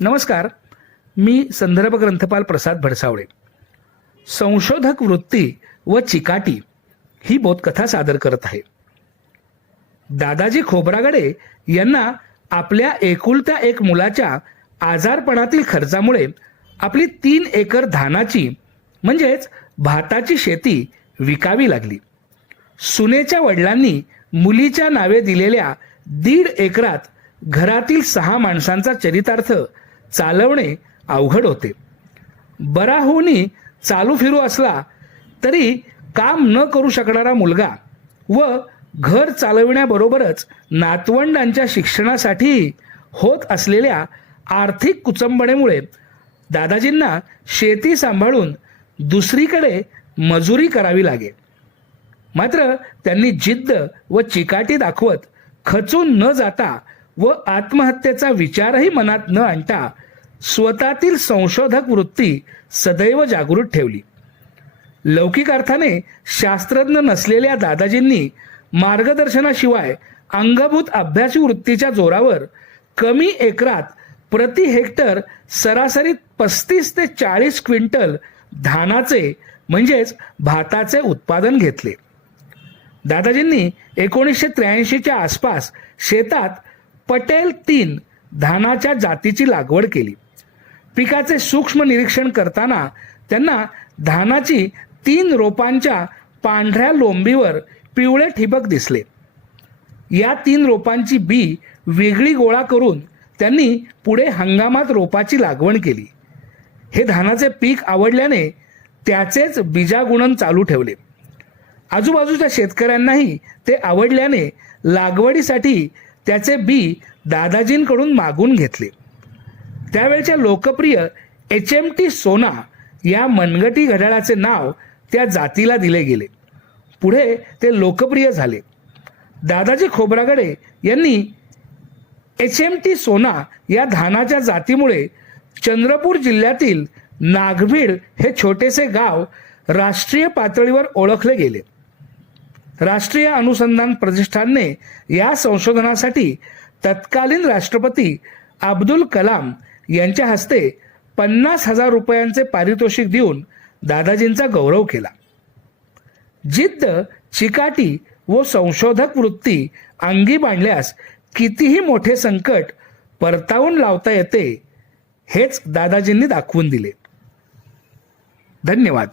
नमस्कार. मी संदर्भ ग्रंथपाल प्रसाद भडसावळे. संशोधक वृत्ती व चिकाटी ही बोधकथा सादर करत आहे. दादाजी खोब्रागडे यांना आपल्या एकुलत्या एक मुलाच्या आजारपणातील खर्चामुळे आपली तीन एकर धानाची म्हणजेच भाताची शेती विकावी लागली. सुनेच्या वडिलांनी मुलीच्या नावे दिलेल्या दीड एकरात घरातील सहा माणसांचा चरितार्थ चालवणे अवघड होते. बरा होऊनी चालू फिरू असला तरी काम न करू शकणारा मुलगा व घर चालविण्याबरोबरच नातवंडांच्या शिक्षणासाठी होत असलेल्या आर्थिक कुचंबणेमुळे दादाजींना शेती सांभाळून दुसरीकडे मजुरी करावी लागे. मात्र त्यांनी जिद्द व चिकाटी दाखवत खचून न जाता व आत्महत्येचा विचारही मनात न आणता स्वतःतील संशोधक वृत्ती सदैव जागृत ठेवली. लौकिक अर्थाने शास्त्रज्ञ नसलेल्या दादाजींनी मार्गदर्शनाशिवाय अंगभूत अभ्यासी वृत्तीच्या जोरावर कमी एकरात प्रति हेक्टर सरासरी पस्तीस ते चाळीस क्विंटल धानाचे म्हणजेच भाताचे उत्पादन घेतले. दादाजींनी एकोणीसशे त्र्याऐंशीच्या आसपास शेतात पटेल तीन धानाच्या जातीची लागवड केली. पिकाचे सूक्ष्म निरीक्षण करताना त्यांना धानाची तीन रोपांच्या पांढऱ्या लोंबीवर पिवळे ठिबक दिसले. या तीन रोपांची बी वेगळी गोळा करून त्यांनी पुढे हंगामात रोपाची लागवण केली. हे धानाचे पीक आवडल्याने त्याचेच बीजागुणन चालू ठेवले. आजूबाजूच्या शेतकऱ्यांनाही ते आवडल्याने लागवडीसाठी त्याचे बी दादाजींकडून मागून घेतले. त्यावेळच्या लोकप्रिय एच एम टी सोना या मनगटी घड्याळाचे नाव त्या जातीला दिले गेले. पुढे ते लोकप्रिय झाले. दादाजी खोब्रागडे यांनी एच एम टी सोना या धानाच्या जातीमुळे चंद्रपूर जिल्ह्यातील नागभीड हे छोटेसे गाव राष्ट्रीय पातळीवर ओळखले गेले. राष्ट्रीय अनुसंधान प्रतिष्ठानने या संशोधनासाठी तत्कालीन राष्ट्रपती अब्दुल कलाम यांच्या हस्ते पन्नास हजार रुपयांचे पारितोषिक देऊन दादाजींचा गौरव केला. जिद्द चिकाटी व संशोधक वृत्ती अंगी बांधल्यास कितीही मोठे संकट परतावून लावता येते हेच दादाजींनी दाखवून दिले. धन्यवाद.